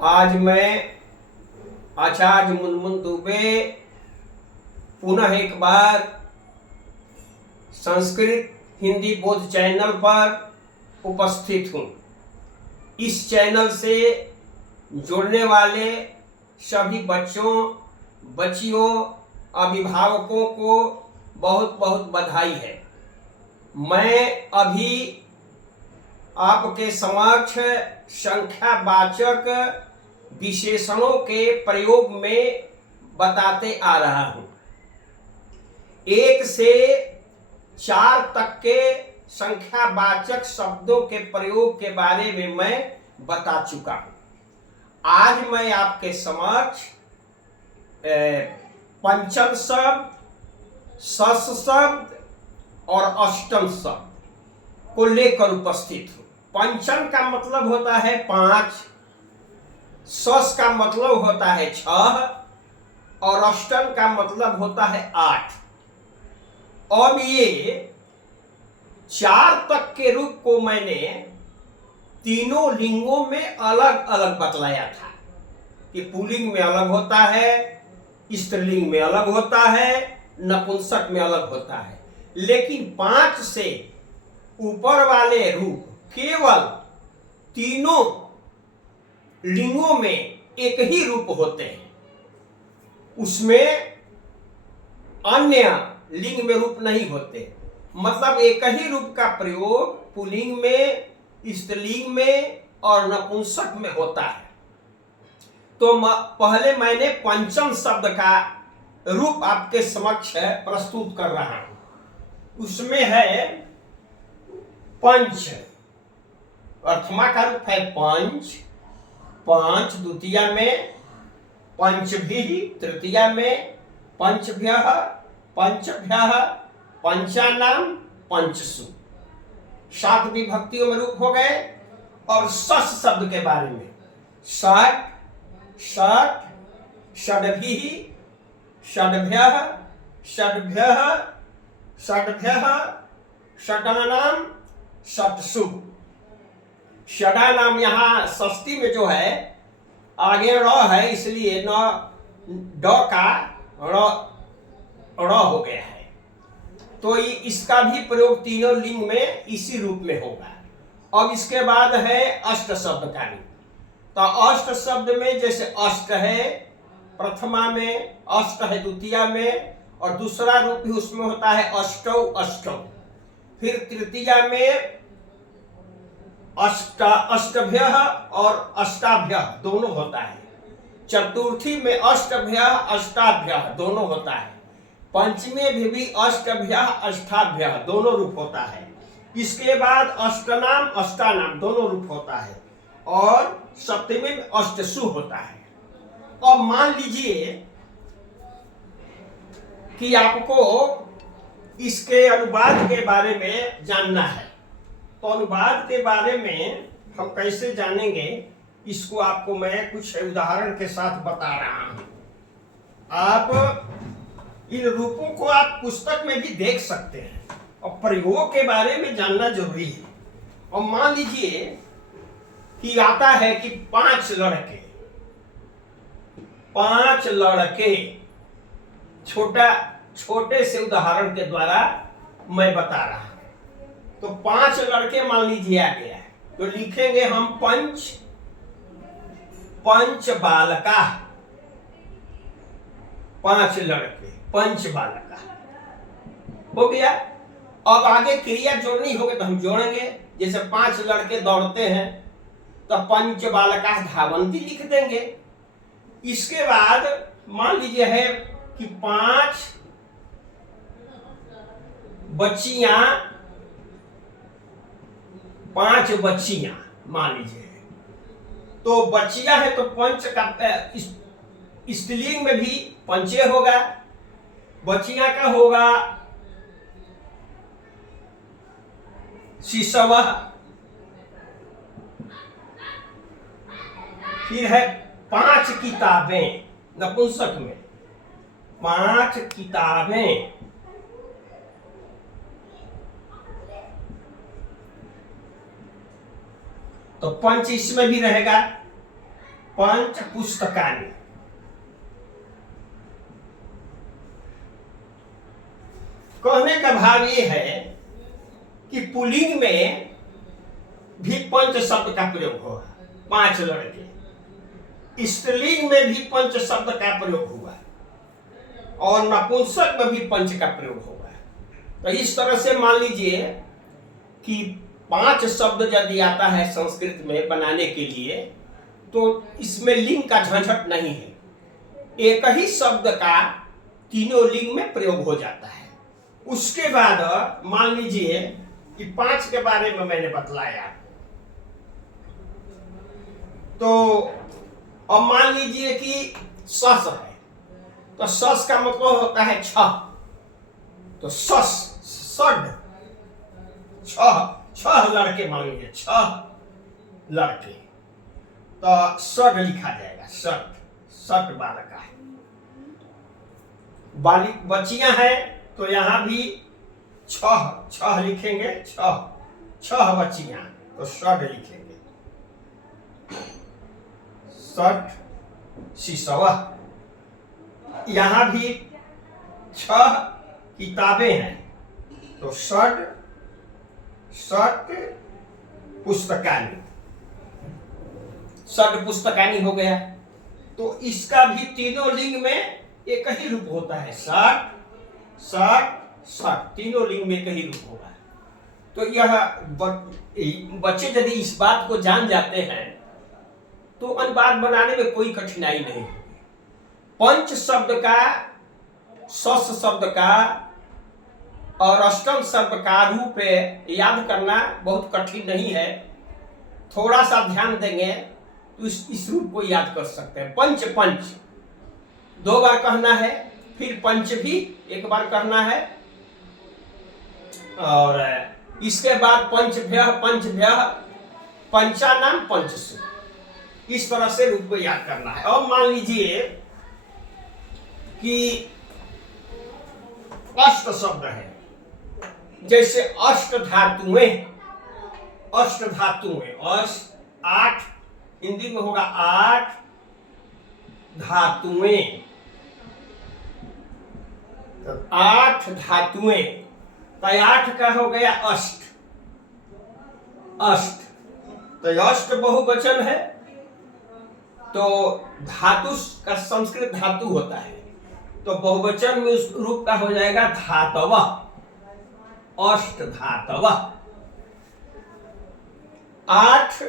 आज मैं आचार्य मुनमुन दुबे पुनः एक बार संस्कृत हिंदी बोध चैनल पर उपस्थित हूँ। इस चैनल से जुड़ने वाले सभी बच्चों, बच्चियों, अभिभावकों को बहुत बहुत बधाई है। मैं अभी आपके समक्ष संख्यावाचक विशेषणों के प्रयोग में बताते आ रहा हूँ। 1 से 4 तक के संख्यावाचक शब्दों के प्रयोग के बारे में मैं बता चुका हूँ। आज मैं आपके समक्ष पंचम शब्द, षष्ठ शब्द और अष्टम शब्द को लेकर उपस्थित हूँ। पंचम का मतलब होता है 5, षष्ठ का मतलब होता है 6 और अष्टम का मतलब होता है 8। अब ये 4 तक के रूप को मैंने तीनों लिंगों में अलग अलग बतलाया था कि पुल्लिंग में अलग होता है, स्त्रीलिंग में अलग होता है, नपुंसक में अलग होता है। लेकिन 5 से ऊपर वाले रूप केवल तीनों लिंगों में एक ही रूप होते हैं, उसमें अन्य लिंग में रूप नहीं होते। मतलब एक ही रूप का प्रयोग पुल्लिंग में, स्त्रीलिंग में और नपुंसक में होता है। तो पहले मैंने पंचम शब्द का रूप आपके समक्ष प्रस्तुत कर रहा हूं। उसमें है पंच, प्रथमा का रूप है पंच, 5 द्वितीया में, पंचभी तृतीया में, पंचभ्यः, पंचभ्यः, पंचानाम, पंचसु 7 विभक्तियों में रूप हो गए। और षष्ठ शब्द के बारे में षट्, षट्, षड्भिः, षड्भ्यः, षड्भ्यः, षड्भ्यः, षडानाम, षट्सु। षडानाम यहाँ षष्ठी में जो है आगे र है, इसलिए न ड का र हो गया है। तो इसका भी प्रयोग तीनों लिंग में इसी रूप में होगा। अब इसके बाद है अष्ट शब्द का रूप। तो अष्ट शब्द में जैसे अष्ट है प्रथमा में, अष्ट है द्वितीया में, और दूसरा रूप भी उसमें होता है अष्टौ अष्टौ। फिर तृतीया में अष्टभ्यः और अष्टाभ्यः दोनों होता है। चतुर्थी में अष्टभ्यः अष्टाभ्यः दोनों होता है। पंचमी में भी अष्टभ्यः अष्टाभ्यः दोनों रूप होता है। इसके बाद अष्टनाम अष्टानाम दोनों रूप होता है। और सप्तमी में अष्टसु होता है। अब मान लीजिए कि आपको इसके अनुवाद के बारे में जानना है। तो अनुवाद के बारे में हम कैसे जानेंगे, इसको आपको मैं कुछ उदाहरण के साथ बता रहा हूं। आप इन रूपों को आप पुस्तक में भी देख सकते हैं और प्रयोग के बारे में जानना जरूरी है। और मान लीजिए कि आता है कि 5 लड़के, छोटे से उदाहरण के द्वारा मैं बता रहा हूं। तो 5 लड़के मान लीजिए आ गया है, तो लिखेंगे हम पंच बालका, 5 लड़के, पंच बालका हो गया। अब आगे क्रिया जोड़नी होगी तो हम जोड़ेंगे। जैसे 5 लड़के दौड़ते हैं तो पंच बालका धावंती लिख देंगे। इसके बाद मान लीजिए है कि 5 बच्चियां मान लीजिए। तो बच्चियां है तो पंच का स्त्रीलिंग में भी पंचे होगा। बच्चियां का होगा शिशवः। फिर है 5 किताबें नपुंसक में, 5 किताबें। तो पंच इसमें भी रहेगा। पंच पुस्तकानि। कहने का भाव ये है कि पुल्लिंग में भी पंच शब्द का प्रयोग हुआ, 5 लड़के। स्त्रीलिंग में भी पंच शब्द का प्रयोग हुआ और नपुंसक में भी पंच का प्रयोग हुआ। तो इस तरह से मान लीजिए कि 5 शब्द यदि आता है संस्कृत में बनाने के लिए, तो इसमें लिंग का झंझट नहीं है, एक ही शब्द का तीनों लिंग में प्रयोग हो जाता है। उसके बाद मान लीजिए कि 5 के बारे में मैंने बतलाया, तो अब मान लीजिए कि सस है, तो सस का मतलब होता है 6, तो सस सड 6 लड़के मान लीजिए, 6 लड़के, तो सड लिखा जाएगा, सट बालका है। बालिक बच्चियां हैं तो यहां भी 6 लिखेंगे, 6 बच्चियां, तो सड लिखेंगे, सट शिशवा। यहां भी 6 किताबें हैं, तो सट पुस्तकानि, सट पुस्तकानि हो गया। तो इसका भी तीनों लिंग में एक ही रूप होता है, सट तीनों लिंग में एक ही रूप होगा। तो यह बच्चे यदि इस बात को जान जाते हैं तो अनुवाद बनाने में कोई कठिनाई नहीं होगी। पंच शब्द का, सस शब्द का और अष्टम शब्द का रूप याद करना बहुत कठिन नहीं है, थोड़ा सा ध्यान देंगे तो इस रूप को याद कर सकते हैं। पंच 2 बार कहना है, फिर पंच भी 1 बार कहना है, और इसके बाद पंचभ्यः पंचानाम पंचसु, इस तरह से रूप को याद करना है। अब मान लीजिए कि अष्ट शब्द है, जैसे अष्ट धातुएं, अष्ट 8 हिंदी में होगा 8 धातुएं, 8 धातुएं, तो 8 का हो गया अष्ट, तो अष्ट बहुवचन है, तो धातु का संस्कृत धातु होता है, तो बहुवचन में उस रूप का हो जाएगा धातव, अष्ट धातव। 8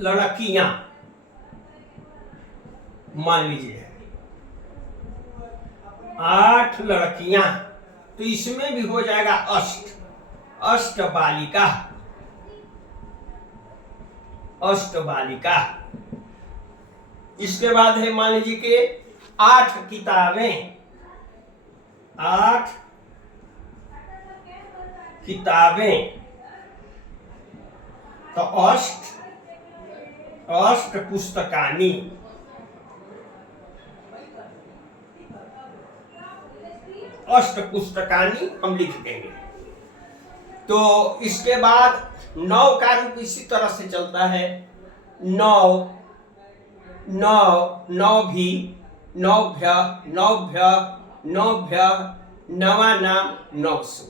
लड़कियां मान लीजिए, 8 लड़कियां, तो इसमें भी हो जाएगा अष्ट बालिका। इसके बाद है मान लीजिए कि 8 किताबें, 8 किताबें, तो अष्ट पुस्तकानि, अष्ट पुस्तकानि हम लिख देंगे। तो इसके बाद 9 का रूप इसी तरह से चलता है, 9 भी, नौभ्यः नवानाम नवसु।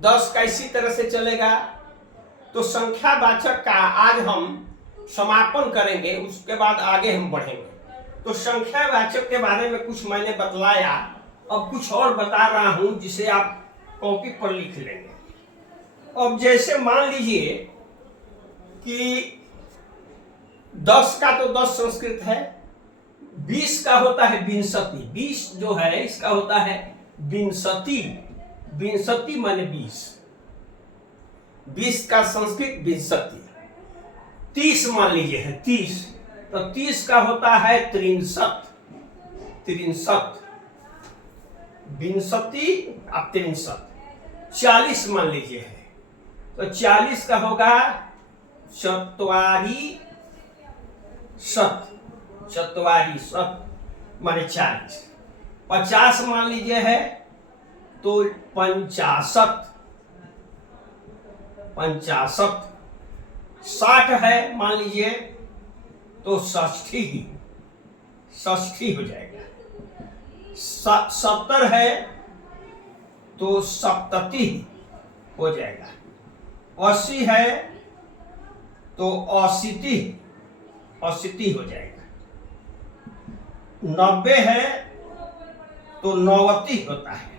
10 का इसी तरह से चलेगा। तो संख्यावाचक का आज हम समापन करेंगे, उसके बाद आगे हम बढ़ेंगे। तो संख्यावाचक के बारे में कुछ मैंने बतलाया, अब कुछ और बता रहा हूं जिसे आप कॉपी पर लिख लेंगे। अब जैसे मान लीजिए कि 10 का तो 10 संस्कृत है, 20 का होता है विंशति, 20 जो है इसका होता है विंशति माने 20 का संस्कृत विंशति। 30 मान लीजिए है 30, तो 30 का होता है 63, विंशति अब 63। 40 मान लीजिए है, तो 40 का होगा चत्वारी सत माने 40। 50 मान लीजिए है तो 55। 60 है मान लीजिए तो षष्ठी हो जाएगा। 70 है तो सप्तति हो जाएगा। 80 है तो अशीति हो जाएगा। 90 है तो नौवती होता है।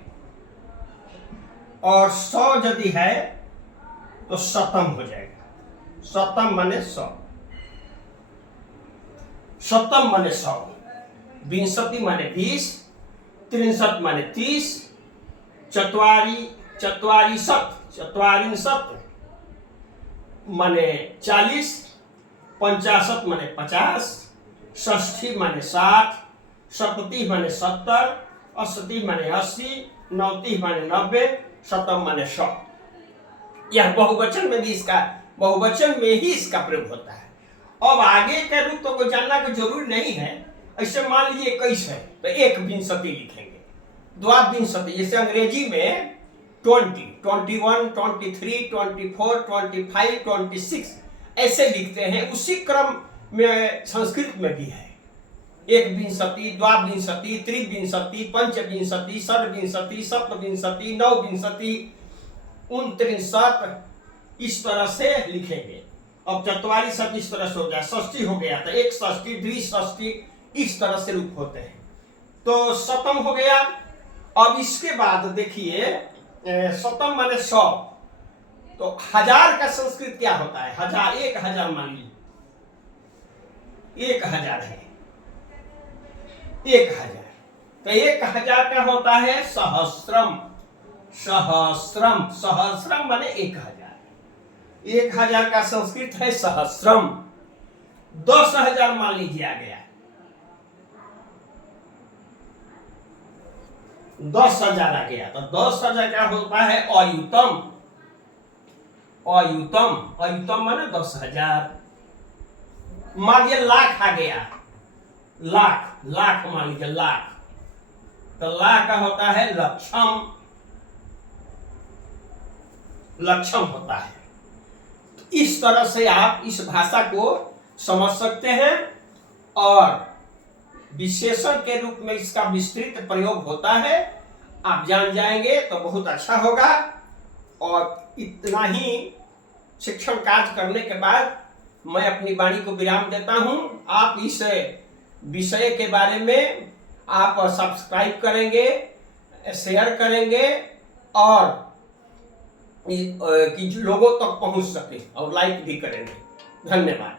और 100 यदि है तो शतम हो जाएगा। शतम माने 100, शतम माने 100, विंशति माने 20, 63 माने 30, चत्वारिंशत् माने 40, 50 माने 50, षष्ठी माने 60, सप्तति माने 70, अष्टति माने 80, नवति माने 90, शतम माने 100। यह बहुवचन में ही इसका प्रयोग होता है। अब आगे के रूप तो कोई जानना की जरूरी नहीं है। ऐसे मान लीजिए 21 है तो एक विंशति लिखेंगे। द्वाविंशति जैसे अंग्रेजी में 20, 21, 23, 24, 25, 26 ऐसे लिखते हैं। उसी क्रम में संस्कृत में भी है। एक विंशति, द्वाविंशति, त्रिविंशति, पंचविंशति, षड्विंशति, सप्तविंशति, नवविंशति, 69 इस तरह से लिखेंगे। अब 44 इस तरह से हो गया, षष्ठी हो गया तो एक षष्ठी, द्विषष्ठी इस तरह से रूप होते हैं। तो शतम हो गया। अब इसके बाद देखिए शतम माने 100, तो 1000 का संस्कृत क्या होता है? 1000, 1000 मान लीजिए 1000 है, 1000 तो 1000 का होता है सहस्रम। सहस्रम माने 1000। 1000 का संस्कृत है सहस्रम। 10,000 मान लीजिए आ गया, 10,000 आ गया तो 10,000 का होता है अयुतम। अयुतम माने 10,000। मान लीजिए लाख आ गया, लाख मान लीजिए लाख, तो लाख का होता है लक्षम होता है। तो इस तरह से आप इस भाषा को समझ सकते हैं और विशेषण के रूप में इसका विस्तृत प्रयोग होता है। आप जान जाएंगे तो बहुत अच्छा होगा। और इतना ही शिक्षण कार्य करने के बाद मैं अपनी वाणी को विराम देता हूं। आप इस विषय के बारे में आप सब्सक्राइब करेंगे, शेयर करेंगे और कि लोगों तक पहुंच सके और लाइक भी करेंगे। धन्यवाद।